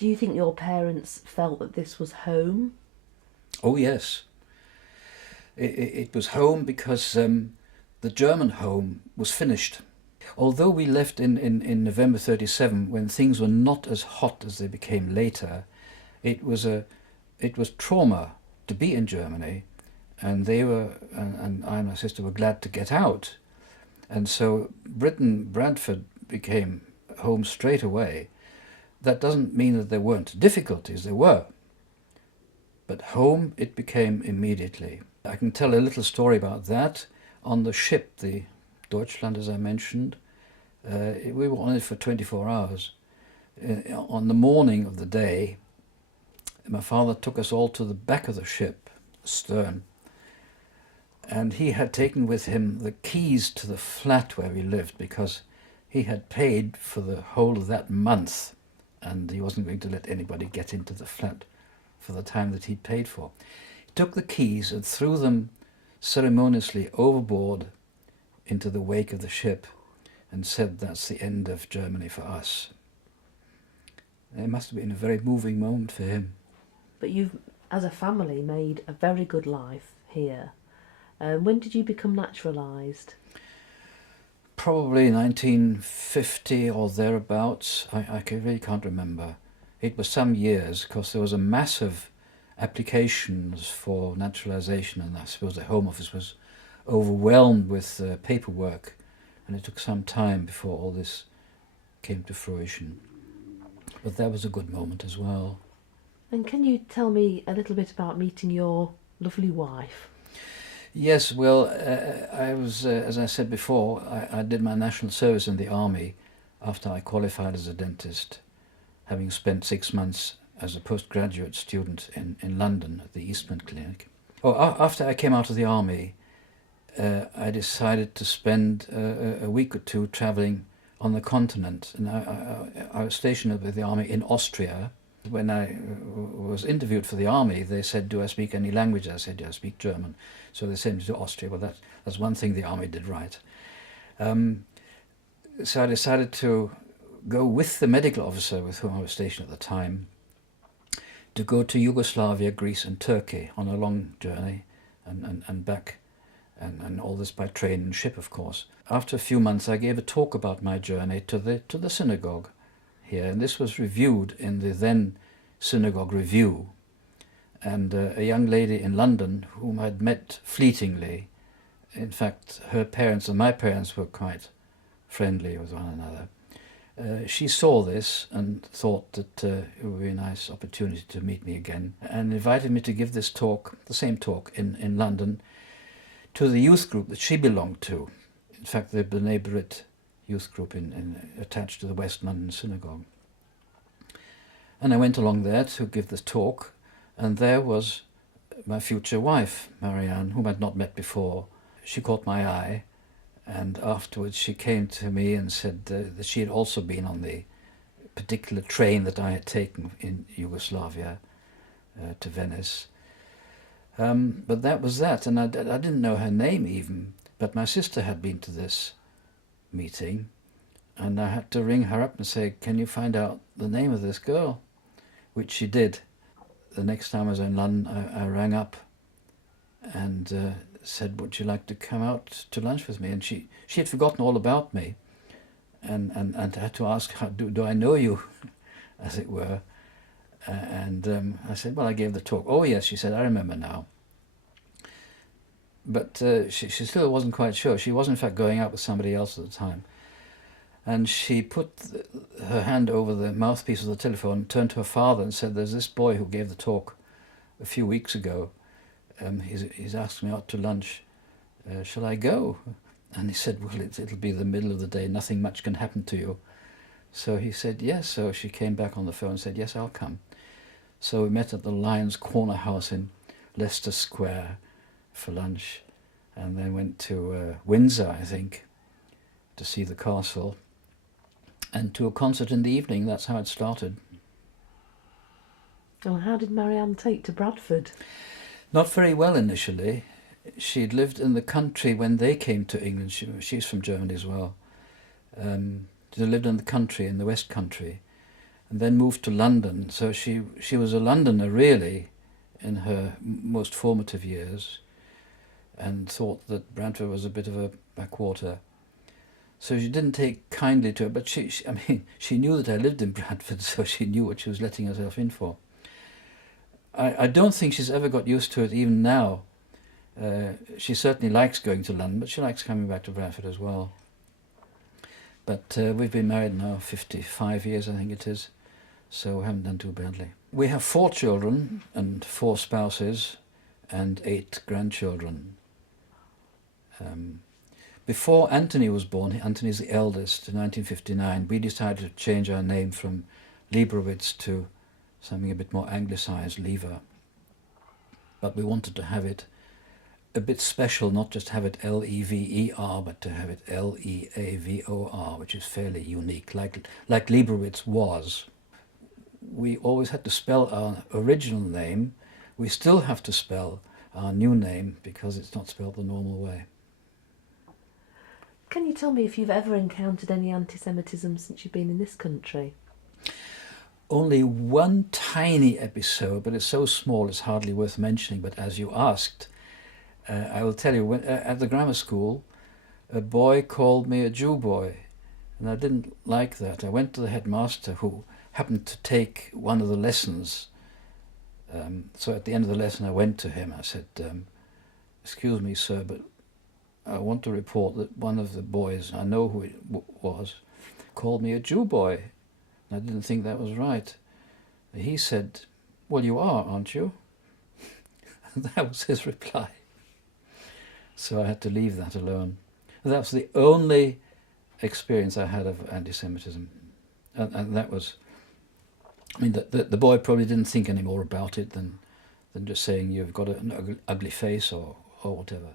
Do you think your parents felt that this was home? Oh yes, it was home because the German home was finished. Although we left in November 37 when things were not as hot as they became later, it was trauma to be in Germany, and they were and I and my sister were glad to get out, and so Britain Bradford became home straight away. That doesn't mean that there weren't difficulties, there were, but home it became immediately. I can tell a little story about that. On the ship, the Deutschland, as I mentioned, we were on it for 24 hours. On the morning of the day, my father took us all to the back of the ship, stern, and he had taken with him the keys to the flat where we lived because he had paid for the whole of that month and he wasn't going to let anybody get into the flat for the time that he'd paid for. He took the keys and threw them ceremoniously overboard into the wake of the ship and said, "That's the end of Germany for us." It must have been a very moving moment for him. But you've, as a family, made a very good life here. When did you become naturalised? Probably 1950 or thereabouts. I really can't remember. It was some years because there was a massive applications for naturalisation, and I suppose the Home Office was overwhelmed with paperwork, and it took some time before all this came to fruition. But that was a good moment as well. And can you tell me a little bit about meeting your lovely wife? Yes, well, I was, as I said before, I did my national service in the army after I qualified as a dentist, having spent 6 months as a postgraduate student in London at the Eastman Clinic. After I came out of the army, I decided to spend a week or two travelling on the continent. And I was stationed with the army in Austria. When I was interviewed for the army, they said, "Do I speak any language?" I said, "Yeah, I speak German." So they sent me to Austria. Well, that's one thing the army did right. So I decided to go with the medical officer with whom I was stationed at the time to go to Yugoslavia, Greece and Turkey on a long journey and back, and all this by train and ship, of course. After a few months, I gave a talk about my journey to the synagogue here, and this was reviewed in the then Synagogue Review. And a young lady in London whom I'd met fleetingly, in fact her parents and my parents were quite friendly with one another, she saw this and thought that it would be a nice opportunity to meet me again, and invited me to give this talk, the same talk in London, to the youth group that she belonged to. In fact, the B'nai B'rit youth group attached to the West London Synagogue. And I went along there to give this talk, and there was my future wife, Marianne, whom I'd not met before. She caught my eye, and afterwards she came to me and said that she had also been on the particular train that I had taken in Yugoslavia to Venice. But that was that, and I didn't know her name even, but my sister had been to this meeting, and I had to ring her up and say, "Can you find out the name of this girl?" Which she did. The next time I was in London, I rang up and said, "Would you like to come out to lunch with me?" And she had forgotten all about me, and I had to ask, do I know you, as it were. And I said, "Well, I gave the talk." "Oh yes," she said, "I remember now." But she still wasn't quite sure. She was in fact going out with somebody else at the time. And she put her hand over the mouthpiece of the telephone, turned to her father and said, "There's this boy who gave the talk a few weeks ago. He's asked me out to lunch. Shall I go?" And he said, "Well, it'll be the middle of the day. Nothing much can happen to you." So he said, yes. So she came back on the phone and said, "Yes, I'll come." So we met at the Lions Corner House in Leicester Square for lunch, and then went to Windsor, I think, to see the castle, and to a concert in the evening. That's how it started. Oh, how did Marianne take to Bradford? Not very well initially. She'd lived in the country when they came to England. She's from Germany as well. She lived in the country, in the West Country, and then moved to London. So she was a Londoner really in her most formative years, and thought that Brantford was a bit of a backwater. So she didn't take kindly to it, but she knew that I lived in Bradford, so she knew what she was letting herself in for. I don't think she's ever got used to it, even now. She certainly likes going to London, but she likes coming back to Bradford as well. But we've been married now 55 years, I think it is, so we haven't done too badly. We have 4 children and 4 spouses and 8 grandchildren. Before Anthony was born, Anthony's the eldest, in 1959, we decided to change our name from Lieberwitz to something a bit more anglicised, Leavor. But we wanted to have it a bit special, not just have it Lever, but to have it Leavor, which is fairly unique, like Lieberwitz was. We always had to spell our original name. We still have to spell our new name because it's not spelled the normal way. Can you tell me if you've ever encountered any anti-Semitism since you've been in this country? Only one tiny episode, but it's so small it's hardly worth mentioning. But as you asked, I will tell you, at the grammar school, a boy called me a Jew boy, and I didn't like that. I went to the headmaster, who happened to take one of the lessons. So at the end of the lesson I went to him. I said, "Excuse me, sir, but I want to report that one of the boys, I know who it was, called me a Jew boy. I didn't think that was right." He said, "Well, you are, aren't you?" And that was his reply. So I had to leave that alone. That was the only experience I had of anti-Semitism. And that was, I mean, the boy probably didn't think any more about it than just saying you've got an ugly face or whatever.